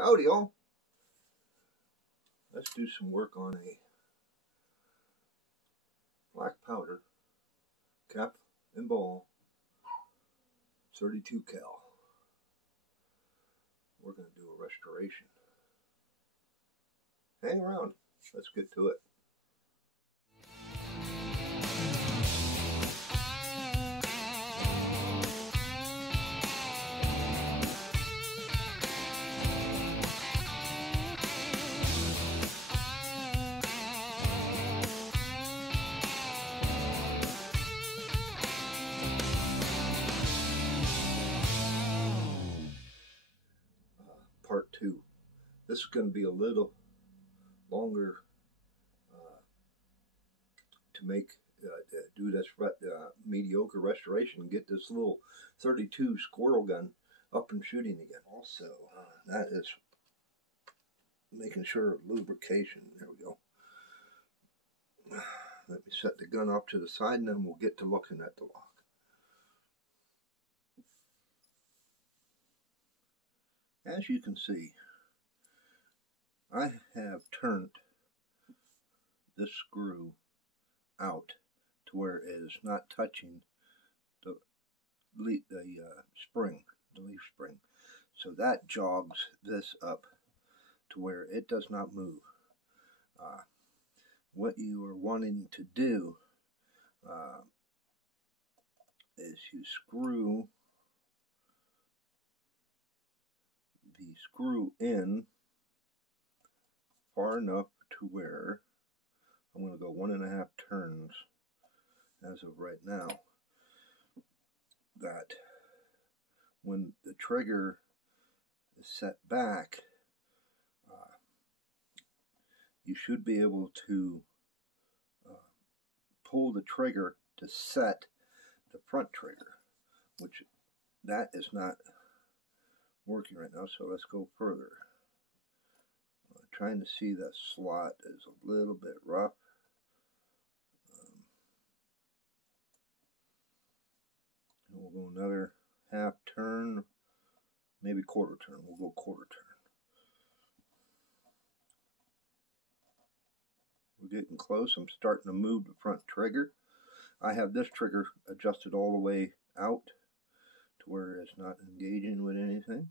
Howdy all. Let's do some work on a black powder cap and ball 32 cal. We're going to do a restoration. Hang around. Let's get to it. Part 2. This is going to be a little longer to make do this mediocre restoration and get this little 32 squirrel gun up and shooting again. Also, that is making sure lubrication. There we go. Let me set the gun off to the side and then we'll get to looking at the lock. As you can see, I have turned this screw out to where it is not touching the spring, the leaf spring. So that jogs this up to where it does not move. What you are wanting to do is you screw the screw in far enough to where I'm going to go 1.5 turns as of right now, that when the trigger is set back, you should be able to pull the trigger to set the front trigger, which that is not working right now. So let's go further. Trying to see that slot is a little bit rough. We'll go another half turn, maybe quarter turn. We'll go quarter turn. We're getting close. I'm starting to move the front trigger. I have this trigger adjusted all the way out to where it's not engaging with anything.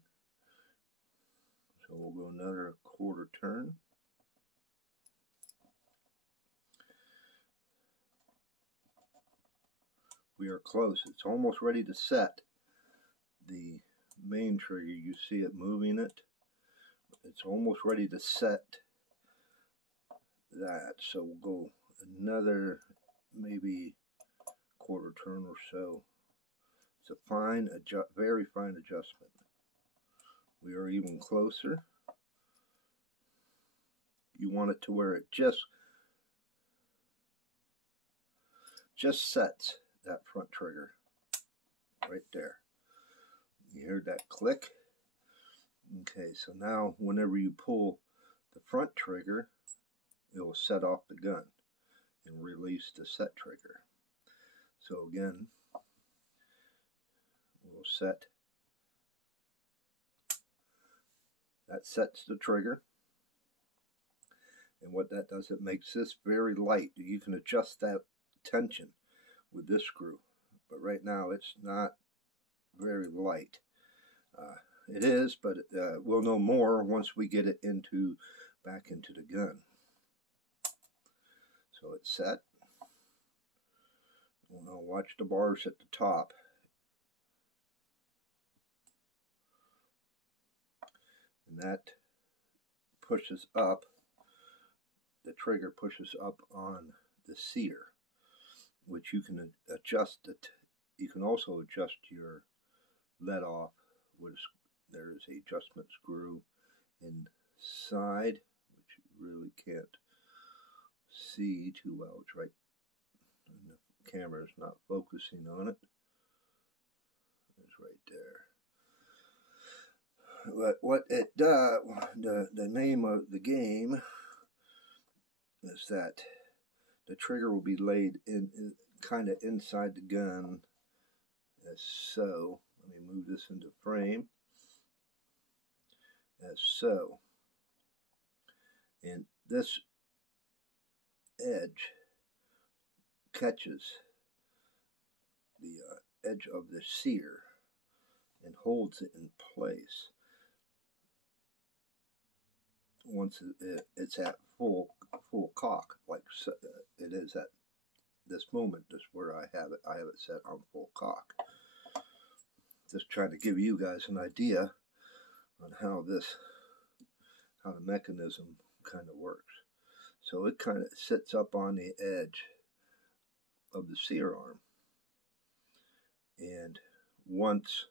So we'll go another quarter turn. We are close. It's almost ready to set the main trigger. You see it moving it. It's almost ready to set that. So we'll go another maybe quarter turn or so. It's a fine, very fine adjustment. We are even closer. You want it to where it just sets that front trigger right there. You heard that click? Okay, so now whenever you pull the front trigger, it will set off the gun and release the set trigger. So again, we'll set. That sets the trigger, and what that does, it makes this very light. You can adjust that tension with this screw, but right now it's not very light. It is, but we'll know more once we get it back into the gun. So it's set. We'll now watch the bars at the top. And that pushes up, the trigger pushes up on the sear, which you can adjust it. You can also adjust your let off. There is an adjustment screw inside, which you really can't see too well. It's right, and the camera is not focusing on it. It's right there. But what it does, the name of the game is that the trigger will be laid in kind of inside the gun, as so. Let me move this into frame. as so. And this edge catches the edge of the sear and holds it in place. Once it's at full cock, like it is at this moment, is where I have it. I have it set on full cock. Just trying to give you guys an idea on how the mechanism kind of works. So it kind of sits up on the edge of the sear arm, and once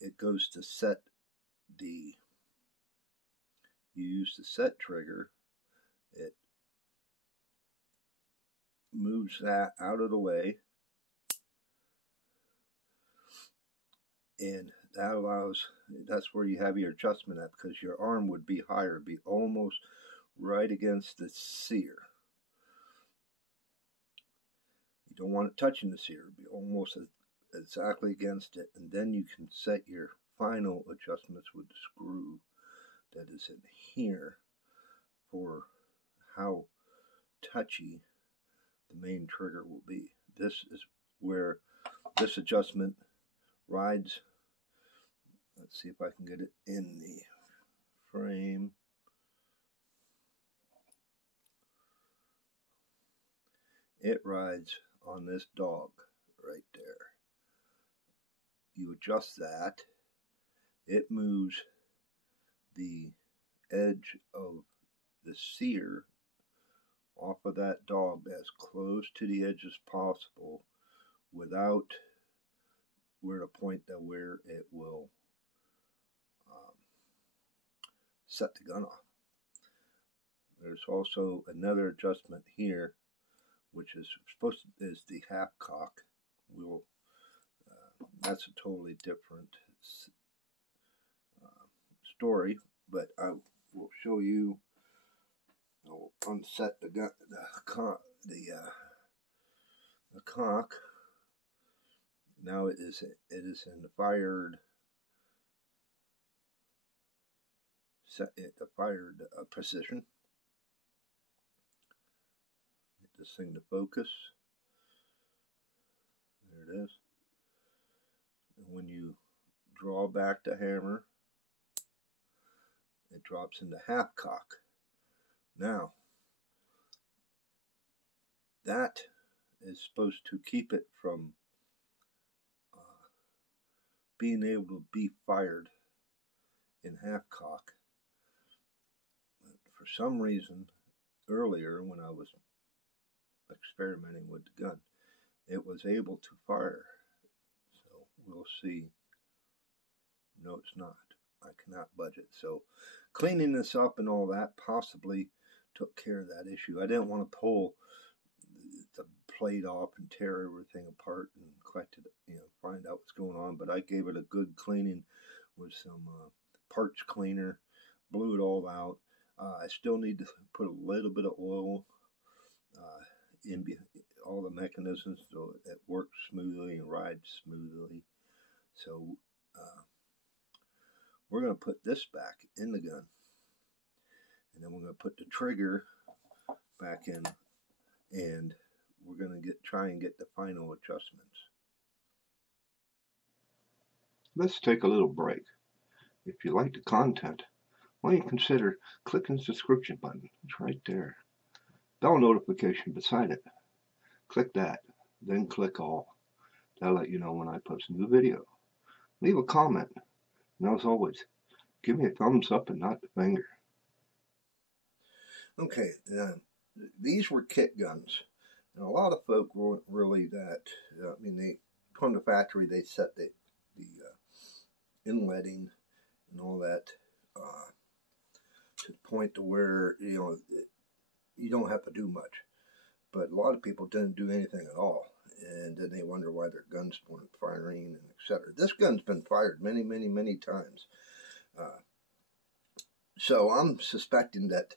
it goes to set you use the set trigger, it moves that out of the way, and that allows, that's where you have your adjustment at, because your arm would be higher, be almost right against the sear. You don't want it touching the sear, be almost exactly against it, and then you can set your final adjustments with the screw that is in here for how touchy the main trigger will be. This is where this adjustment rides. Let's see if I can get it in the frame. It rides on this dog right there. You adjust that. It moves the edge of the sear off of that dog as close to the edge as possible, without where to point that where it will set the gun off. There's also another adjustment here, which is is the half cock. That's a totally different story, but I will show you. I'll unset the cock. Now it is in the fired position. Get this thing to focus. There it is. And when you draw back the hammer, it drops into half cock. Now, that is supposed to keep it from being able to be fired in half cock. But for some reason, earlier when I was experimenting with the gun, it was able to fire. So we'll see. No, it's not. I cannot budge it. So cleaning this up and all that possibly took care of that issue. I didn't want to pull the plate off and tear everything apart and collect it, find out what's going on. But I gave it a good cleaning with some parts cleaner, blew it all out. I still need to put a little bit of oil in all the mechanisms so it works smoothly and rides smoothly. So we're going to put this back in the gun, and then we're going to put the trigger back in, and we're going to try and get the final adjustments. Let's take a little break. If you like the content, why don't you consider clicking the subscription button? It's right there. Bell notification beside it. Click that, then click all. That'll let you know when I post a new video. Leave a comment. And as always, give me a thumbs up and not the finger. Okay, these were kit guns. And a lot of folk weren't really that, they from the factory, they set the inletting and all that to the point to where, you don't have to do much. But a lot of people didn't do anything at all. And then they wonder why their guns weren't firing, and etc. This gun's been fired many, many, many times. So I'm suspecting that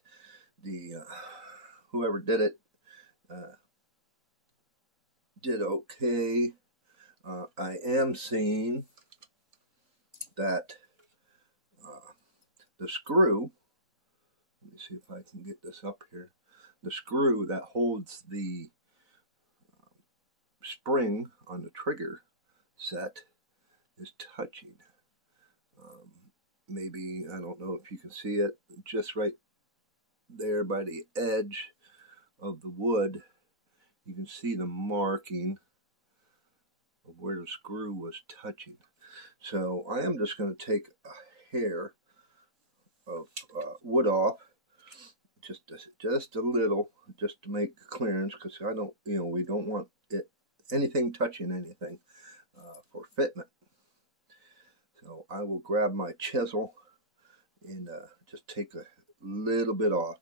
whoever did it did okay. I am seeing that the screw, let me see if I can get this up here, the screw that holds the spring on the trigger set is touching. Maybe, I don't know if you can see it, just right there by the edge of the wood, you can see the marking of where the screw was touching. So I am just going to take a hair of wood off, just a little, just to make clearance, because I don't, we don't want anything touching anything for fitment. So I will grab my chisel and just take a little bit off.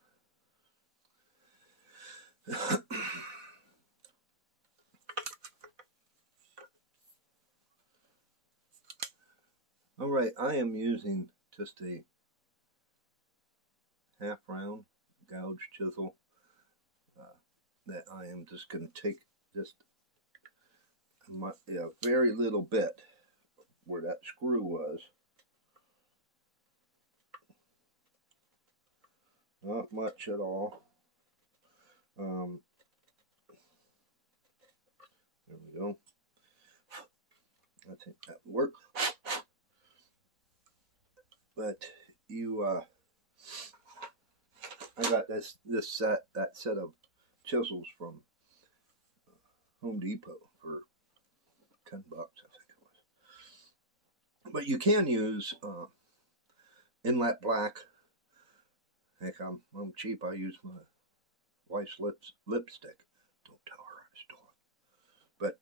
All right, I am using just a half round gouge chisel that I am just going to take just a very little bit where that screw was. Not much at all. There we go. I think that would work. But I got that set of chisels from Home Depot for $10, I think it was. But you can use inlet black. Heck, I'm cheap. I use my wife's lipstick. Don't tell her I stole it. But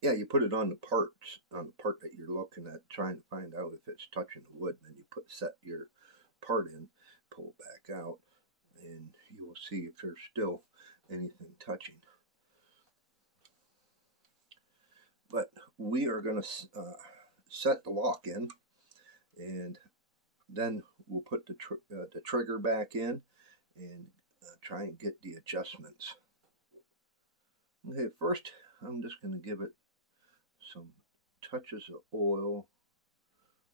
yeah, you put it on the part that you're looking at, trying to find out if it's touching the wood, and then you set your part in, pull it back out, and you will see if there's still anything touching. But we are going to set the lock in, and then we'll put the trigger back in and try and get the adjustments. Okay, first I'm just going to give it some touches of oil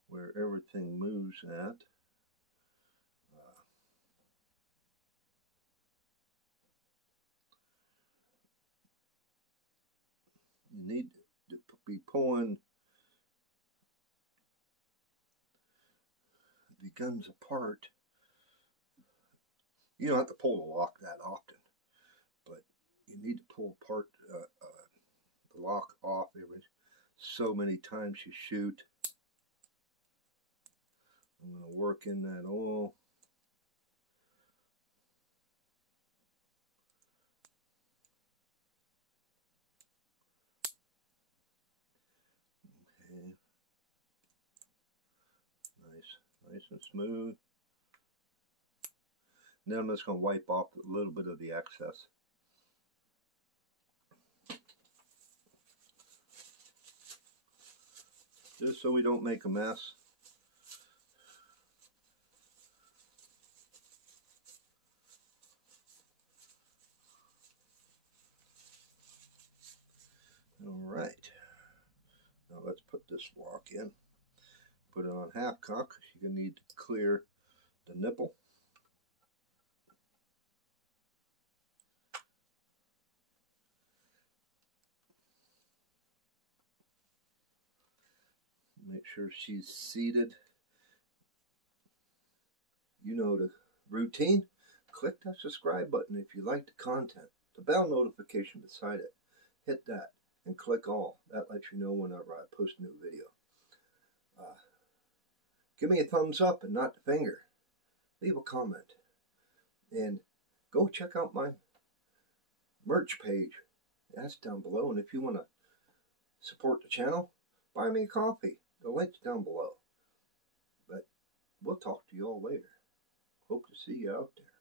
where everything moves at. You need to be pulling the guns apart. You don't have to pull the lock that often, but you need to pull apart the lock off every so many times you shoot. I'm going to work in that oil. Okay. Nice and smooth. Now I'm just going to wipe off a little bit of the excess. Just so we don't make a mess. Alright. Now let's put this lock in. Put it on half cock. You're going to need to clear the nipple. Make sure she's seated. You know the routine. Click that subscribe button if you like the content. The bell notification beside it. Hit that and click all. That lets you know whenever I post a new video. Give me a thumbs up and not the finger. Leave a comment. And go check out my merch page. That's down below. And if you want to support the channel, buy me a coffee. The link's down below. But we'll talk to you all later. Hope to see you out there.